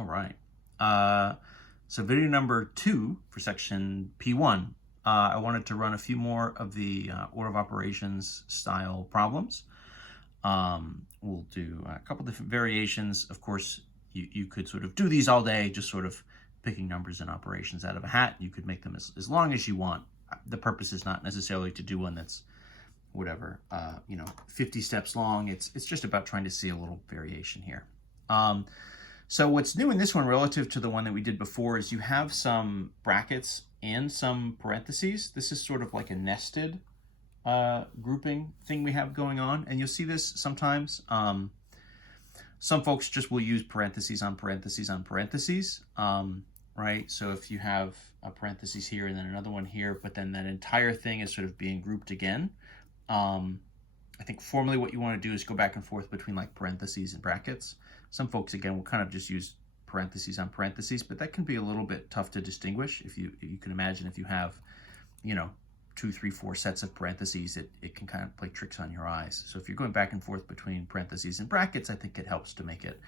All right. So video number 2 for section P1. I wanted to run a few more of the order of operations style problems. We'll do a couple different variations. Of course, you could sort of do these all day, just sort of picking numbers and operations out of a hat. You could make them as long as you want. The purpose is not necessarily to do one that's whatever, 50 steps long. It's just about trying to see a little variation here. So what's new in this one relative to the one that we did before is you have some brackets and some parentheses. This is sort of like a nested grouping thing we have going on, and you'll see this sometimes. Some folks just will use parentheses on parentheses on parentheses, right? So if you have a parentheses here and then another one here, but then that entire thing is sort of being grouped again. I think formally what you want to do is go back and forth between like parentheses and brackets. Some folks, again, will kind of just use parentheses on parentheses, but that can be a little bit tough to distinguish. If you can imagine if you have, 2, 3, 4 sets of parentheses, it can kind of play tricks on your eyes. So if you're going back and forth between parentheses and brackets, I think it helps to make it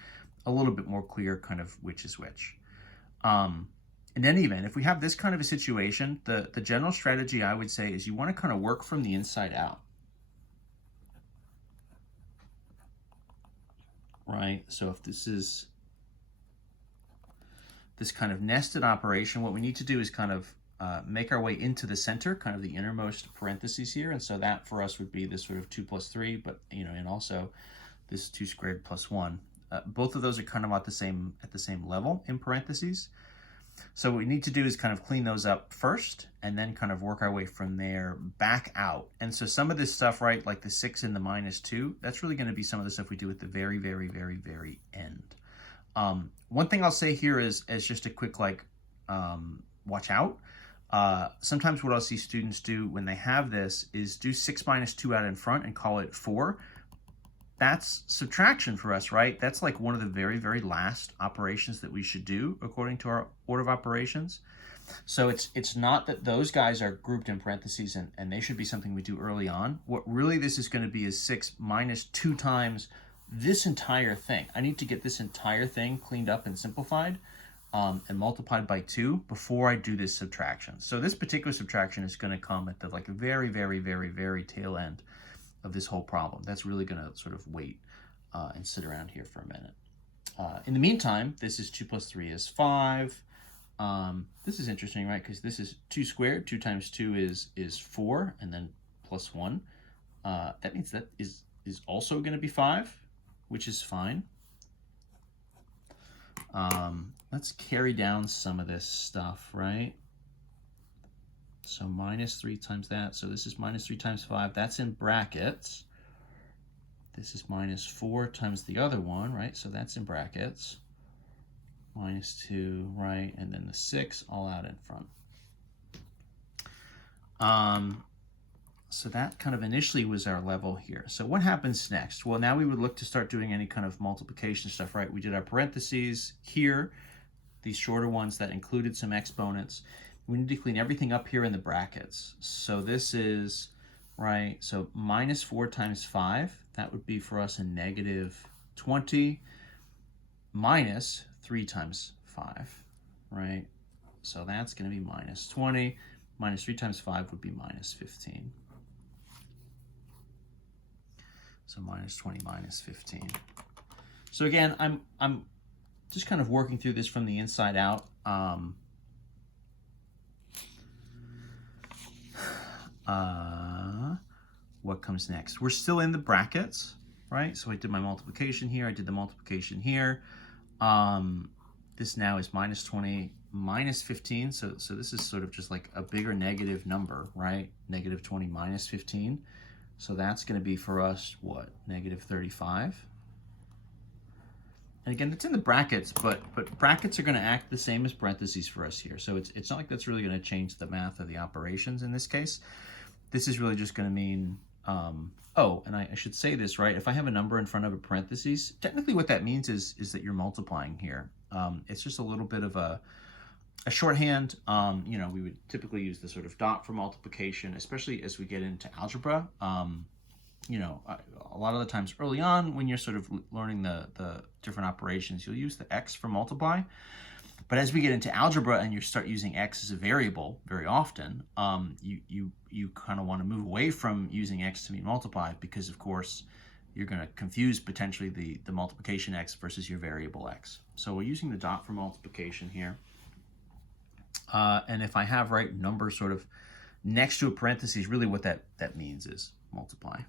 a little bit more clear kind of which is which. In any event, if we have this kind of a situation, the general strategy I would say is you want to kind of work from the inside out. Right, so if this is this kind of nested operation, what we need to do is kind of make our way into the center, kind of the innermost parentheses here, and so that for us would be this sort of 2 plus 3, but and also this 2 squared plus 1. Both of those are kind of at the same level in parentheses. So what we need to do is kind of clean those up first and then kind of work our way from there back out. And so some of this stuff, right, like the 6 and the -2, that's really going to be some of the stuff we do at the very, very, very, very end. One thing I'll say here is just a quick, watch out. Sometimes what I'll see students do when they have this is do 6 minus 2 out in front and call it 4. That's subtraction for us, right? That's like one of the very, very last operations that we should do according to our order of operations. So it's not that those guys are grouped in parentheses and they should be something we do early on. What really this is going to be is 6 minus 2 times this entire thing. I need to get this entire thing cleaned up and simplified and multiplied by 2 before I do this subtraction. So this particular subtraction is going to come at the very, very, very, very tail end of this whole problem. That's really going to sort of wait and sit around here for a minute. In the meantime, this is 2 plus 3 is 5. This is interesting, right? Because this is 2 squared. 2 times 2 is 4, and then plus 1. That means that is also going to be 5, which is fine. Let's carry down some of this stuff, right? So minus 3 times that. So this is minus 3 times 5. That's in brackets. This is minus 4 times the other one, right? So that's in brackets. Minus 2, right? And then the 6 all out in front. So that kind of initially was our level here. So what happens next? Well, now we would look to start doing any kind of multiplication stuff, right? We did our parentheses here, these shorter ones that included some exponents. We need to clean everything up here in the brackets. So this is, right, so minus 4 times 5, that would be for us a negative 20, minus 3 times 5, right? So that's going to be minus 20, minus 3 times 5 would be minus 15. So minus 20 minus 15. So again, I'm just kind of working through this from the inside out. What comes next? We're still in the brackets, right? So I did my multiplication here. I did the multiplication here. This now is minus 20 minus 15. So this is sort of just like a bigger negative number, right? Negative 20 minus 15. So that's going to be for us, what? Negative 35. And again, it's in the brackets, but brackets are going to act the same as parentheses for us here. So it's not like that's really going to change the math of the operations in this case. This is really just going to mean, oh, and I should say this, right? If I have a number in front of a parentheses, technically what that means is that you're multiplying here. It's just a little bit of a shorthand. We would typically use the sort of dot for multiplication, especially as we get into algebra. you know, a lot of the times early on when you're sort of learning the different operations, you'll use the x for multiply. But as we get into algebra and you start using x as a variable very often, you kind of want to move away from using x to mean multiply, because of course you're going to confuse potentially the multiplication x versus your variable x. So we're using the dot for multiplication here. And if I have number sort of next to a parenthesis, really what that means is multiply.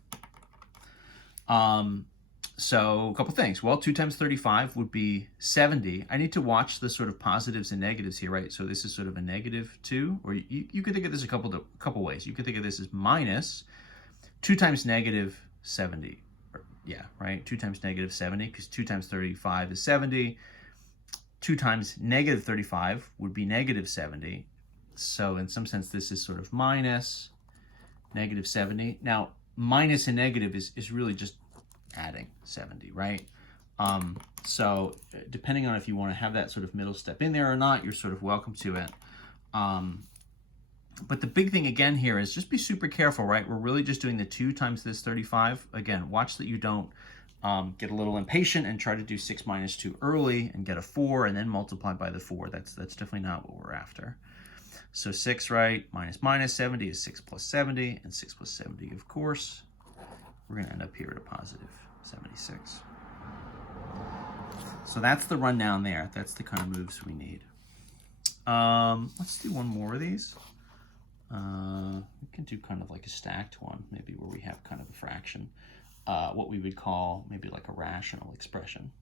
So a couple things. Well, 2 times 35 would be 70. I need to watch the sort of positives and negatives here, right? So this is sort of a -2, or you could think of this a couple ways. You could think of this as minus 2 times -70. Yeah, right? 2 times -70, because 2 times 35 is 70. 2 times -35 would be -70. So in some sense, this is sort of minus -70. Now, minus and negative is really just adding 70, right? So depending on if you want to have that sort of middle step in there or not, you're sort of welcome to it. But the big thing again here is just be super careful, right? We're really just doing the 2 times this 35. Again, watch that you don't get a little impatient and try to do 6 minus 2 early and get a 4 and then multiply by the 4. That's definitely not what we're after. So 6, right, minus 70 is 6 plus 70, and 6 plus 70, of course, we're going to end up here at a positive 76. So that's the rundown there. That's the kind of moves we need. Let's do one more of these. We can do kind of like a stacked one, maybe where we have kind of a fraction, what we would call maybe like a rational expression.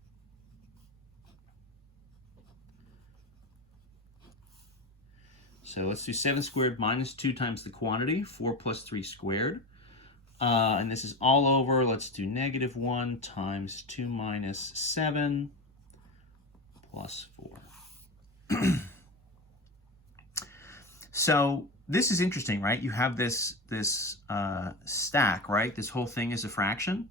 So let's do 7 squared minus 2 times the quantity, 4 plus 3 squared. And this is all over. Let's do -1 times 2 minus 7 plus 4. So this is interesting, right? You have this stack, right? This whole thing is a fraction.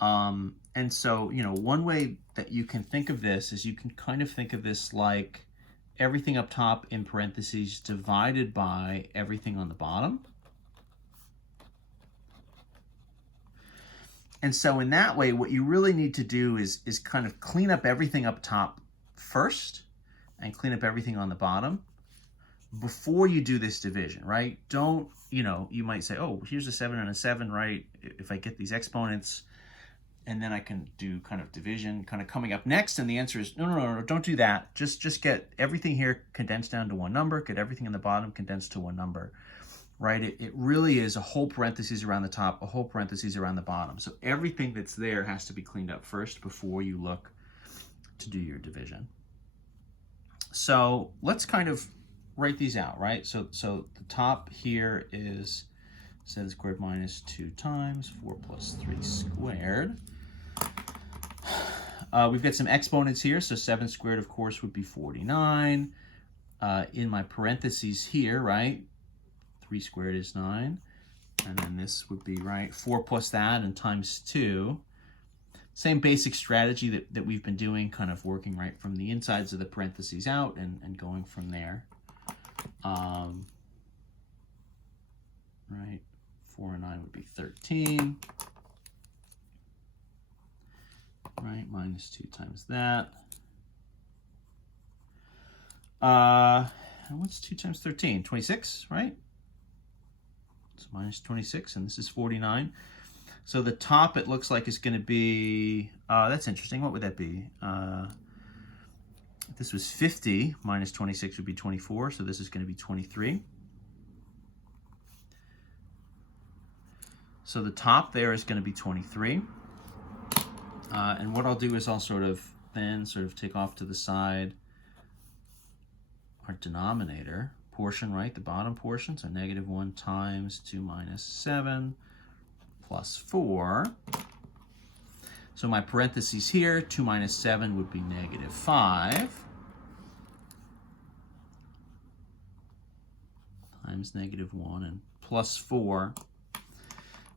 And so, you know, one way that you can think of this is you can kind of think of this like everything up top in parentheses divided by everything on the bottom. And so in that way, what you really need to do is kind of clean up everything up top first and clean up everything on the bottom before you do this division, right? Don't, you know, you might say, oh, here's a 7 and a 7, right? If I get these exponents, and then I can do kind of division kind of coming up next. And the answer is, no, don't do that. Just get everything here condensed down to one number, get everything in the bottom condensed to one number. Right, it really is a whole parentheses around the top, a whole parentheses around the bottom. So everything that's there has to be cleaned up first before you look to do your division. So let's kind of write these out, right? So the top here is 7 squared minus 2 times 4 plus 3 squared. We've got some exponents here, so 7 squared, of course, would be 49. In my parentheses here, right? 3 squared is 9, and then this would be, right, 4 plus that and times 2. Same basic strategy that we've been doing, kind of working right from the insides of the parentheses out and going from there. Right, 4 and 9 would be 13. Right, minus 2 times that. And what's 2 times 13? 26, right? It's minus 26, and this is 49. So the top, it looks like, is going to be, that's interesting. What would that be? If this was 50, minus 26 would be 24, so this is going to be 23. So the top there is going to be 23. And what I'll do is I'll sort of take off to the side our denominator portion, right, the bottom portion, so -1 times 2 minus 7 plus 4. So my parentheses here, 2 minus 7 would be -5 times -1 and plus 4,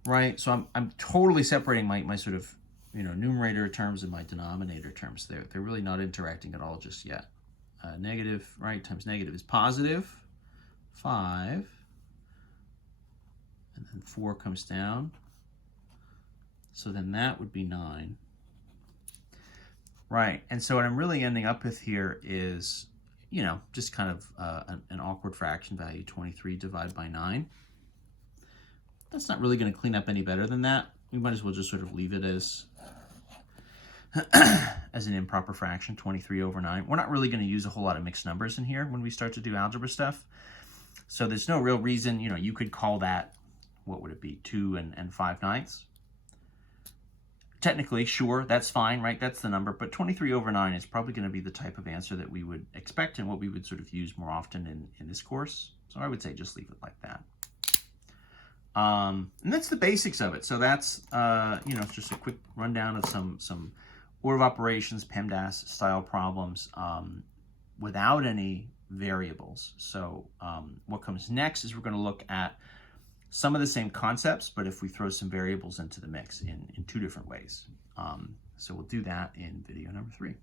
right? So I'm totally separating my sort of, you know, numerator terms and my denominator terms there. They're really not interacting at all just yet. Negative, right, times negative is positive 5, and then 4 comes down, So then that would be 9. Right, and so what I'm really ending up with here is, you know, just kind of an awkward fraction value, 23 divided by 9. That's not really going to clean up any better than that. We might as well just sort of leave it as as an improper fraction, 23 over 9. We're not really going to use a whole lot of mixed numbers in here when we start to do algebra stuff. So there's no real reason, you know, you could call that, what would it be, 2 and 5/9. Technically, sure, that's fine, right? That's the number, but 23 over 9 is probably going to be the type of answer that we would expect and what we would sort of use more often in this course. So I would say just leave it like that. And that's the basics of it. So that's, you know, just a quick rundown of some order of operations, PEMDAS style problems without any variables. So what comes next is we're going to look at some of the same concepts, but if we throw some variables into the mix in 2 different ways. So we'll do that in video number 3.